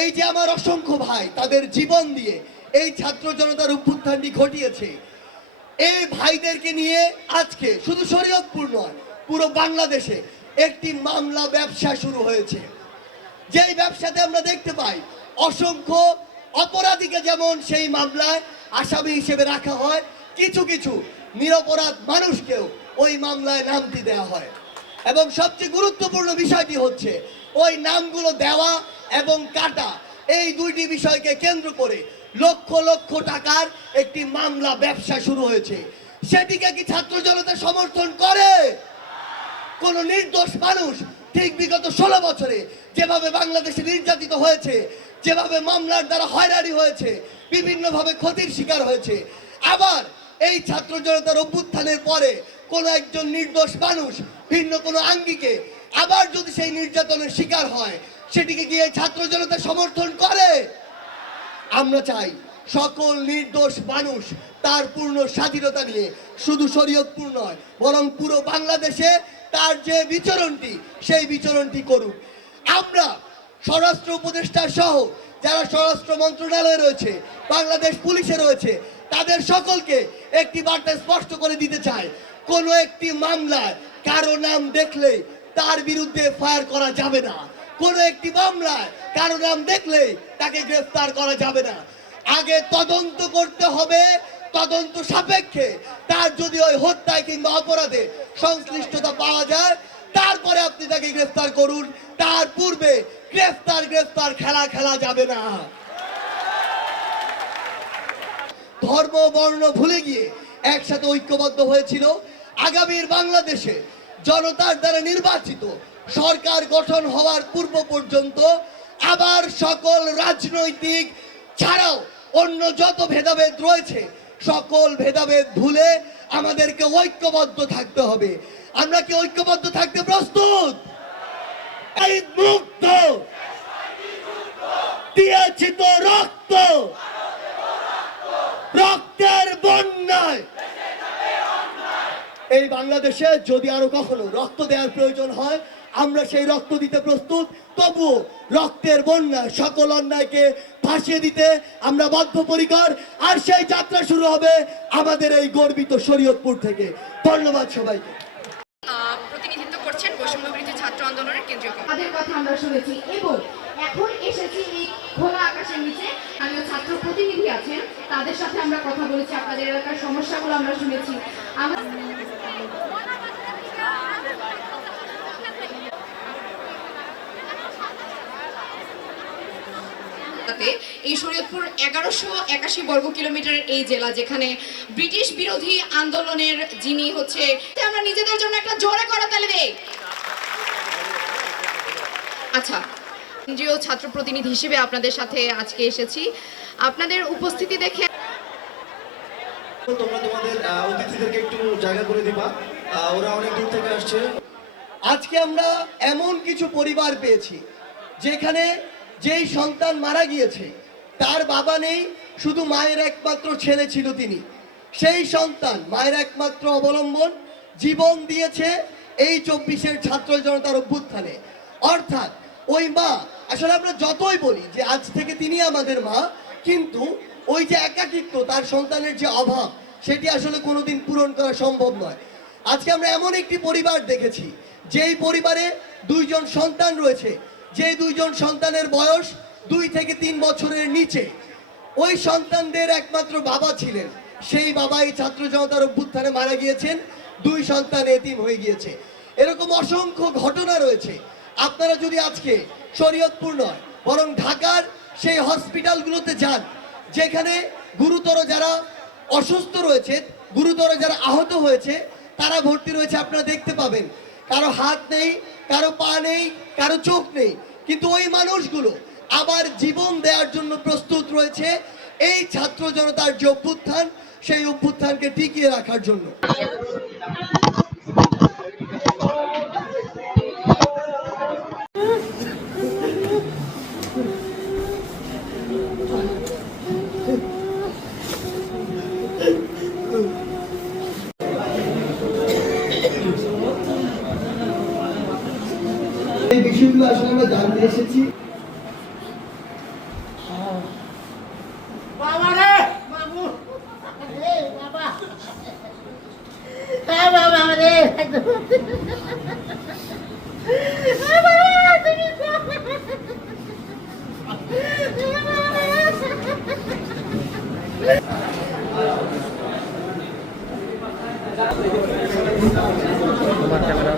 এই যে আমার অসংখ্য ভাই তাদের জীবন দিয়ে এই ছাত্র জনতার অভ্যুত্থানটি ঘটিয়েছে, এই ভাইদেরকে নিয়ে আজকে শুধু শরীয়তপুর নয়, পুরো বাংলাদেশে একটি মামলা ব্যবসা শুরু হয়েছে। যেই ব্যবসাতে আমরা দেখতে পাই অসংখ্য অপরাধীকে যেমন সেই মামলায় আসামি হিসেবে রাখা হয়, কিছু কিছু নিরপরাধ মানুষকেও ওই মামলায় নামটি দেওয়া হয়। এবং সবচেয়ে গুরুত্বপূর্ণ বিষয়টি হচ্ছে ওই নামগুলো দেওয়া এবং কাটা, এই দুইটি বিষয়কে কেন্দ্র করে লক্ষ লক্ষ টাকার একটি মামলা ব্যবসা শুরু হয়েছে। সেটিকে কি ছাত্র জনতা সমর্থন করে? কোন নির্দোষ মানুষ ঠিক বিগত 16 বছরে যেভাবে বাংলাদেশে নির্যাতিত হয়েছে, যেভাবে মামলার দ্বারা হয়রানি হয়েছে, বিভিন্নভাবে ক্ষতির শিকার হয়েছে, আবার এই ছাত্র জনতার অভ্যুত্থানের পরে কোন একজন নির্দোষ মানুষ ভিন্ন কোনো আঙ্গিকে আবার যদি সেই নির্যাতনের শিকার হয়, সেটিকে গিয়ে ছাত্র জনতা সমর্থন করে? আমরা চাই সকল নির্দোষ মানুষ তার পূর্ণ স্বাধীনতা নিয়ে শুধু শরীয়তপুর নয় বরং পুরো বাংলাদেশে তার যে বিচরণটি সেই বিচরণটি করুক। আমরা স্বরাষ্ট্র উপদেষ্টা সহ যারা স্বরাষ্ট্র মন্ত্রণালয়ে রয়েছে, বাংলাদেশ পুলিশে রয়েছে, তাদের সকলকে একটি বার্তা স্পষ্ট করে দিতে চাই, কোনো একটি মামলায় কারো নাম দেখলে তার বিরুদ্ধে ফায়ার করা যাবে না। কোনো একটি মামলায় কারো নাম দেখলে তাকে গ্রেফতার করা যাবে না। আগে তদন্ত করতে হবে, তদন্ত সাপেক্ষে তার যদি ওই হত্যায় কিংবা অপরাধে সংশ্লিষ্টতা পাওয়া যায় তারপরে আপনি তাকে গ্রেফতার করুন। তার পূর্বে গ্রেফতার খেলা যাবে না। ধর্ম বর্ণ ভুলে গিয়ে একসাথে ঐক্যবদ্ধ হয়েছিল আগামীর বাংলাদেশে জনতার দ্বারা নির্বাচিত সরকার গঠন হওয়ার পূর্ব পর্যন্ত আবার সকল রাজনৈতিক ছাড়াও অন্য যত ভেদাভেদ রয়েছে সকল ভেদাভেদ ভুলে আমাদেরকে ঐক্যবদ্ধ থাকতে হবে। আমরা কি ঐক্যবদ্ধ থাকতে প্রস্তুত? মুক্ত দিয়েছি তো রক্ত, রক্তের বন্যায় এই বাংলাদেশে যদি আরো কখনো রক্ত দেওয়ার প্রয়োজন হয় আমরা সেই রক্ত দিতে প্রস্তুত। তবুও রক্তের বন্যায় সকল অন্যায়কে ভাসিয়ে দিতে আমরা বদ্ধপরিকর। আর সেই যাত্রা শুরু হবে আমাদের এই গর্বিত শরীয়তপুর থেকে। ধন্যবাদ সবাইকে। প্রতিনিধিত্ব করছেন বৈষম্য বিরোধী ছাত্র আন্দোলনের কেন্দ্রীয় তাদের কথা আমরা শুনেছি এবং এখন এসেছি এই খোলা আকাশের নিচে। স্থানীয় ছাত্র প্রতিনিধি আছেন, তাদের সাথে আমরা কথা বলেছি, আপনাদের এলাকার সমস্যাগুলো আমরা শুনেছি। এই শরীয়তপুর 1181 বর্গ কিলোমিটারের এই জেলা, যেখানে ব্রিটিশ বিরোধী আন্দোলনের যিনি হচ্ছে, আমরা নিজেদের জন্য একটা জোরে করতালি দেই। আচ্ছা, কেন্দ্রীয় ছাত্র প্রতিনিধি হিসেবে আপনাদের সাথে আজকে এসেছি। আপনাদের উপস্থিতি দেখে তোমরা তোমাদের অতিথিদেরকে একটু জায়গা করে দিবা, ওরা অনেক দূর থেকে আসছে। আজকে আমরা এমন কিছু পরিবার পেয়েছি যেখানে যেই সন্তান মারা গিয়েছে তার বাবা নেই, শুধু মায়ের একমাত্র ছেলে ছিল তিনি। সেই সন্তান মায়ের একমাত্র অবলম্বন, জীবন দিয়েছে এই 24-এর ছাত্র জনতার অভ্যুত্থানে। অর্থাৎ ওই মা, আসলে আমরা যতই বলি যে আজ থেকে তিনি আমাদের মা, কিন্তু ওই যে একাকিত্ব, তার সন্তানের যে অভাব, সেটি আসলে কোনোদিন পূরণ করা সম্ভব নয়। আজকে আমরা এমন একটি পরিবার দেখেছি যেই পরিবারে 2 জন সন্তান রয়েছে, যে 2 জন সন্তানের বয়স 2 থেকে 3 বছরের নিচে। ওই সন্তানদের একমাত্র বাবা ছিলেন, সেই বাবাই ছাত্র জনতার অভ্যুত্থানে মারা গিয়েছেন, 2 সন্তান এতিম হয়ে গিয়েছে। এরকম অসংখ্য ঘটনা রয়েছে। আপনারা যদি আজকে শরীয়তপুর নয় বরং ঢাকার সেই হসপিটালগুলোতে যান, যেখানে গুরুতর যারা অসুস্থ রয়েছে, গুরুতর যারা আহত হয়েছে তারা ভর্তি রয়েছে, আপনারা দেখতে পাবেন কারো হাত নেই, কারো পা নেই, কারো চোখ নেই, কিন্তু ওই মানুষগুলো আবার জীবন দেওয়ার জন্য প্রস্তুত রয়েছে এই ছাত্র জনতার যে অভ্যুত্থান, সেই অভ্যুত্থানকে টিকিয়ে রাখার জন্য। এই বিষয়গুলো আসলে আমরা জানতে এসেছি। বাবা রে তোমার ক্যামেরা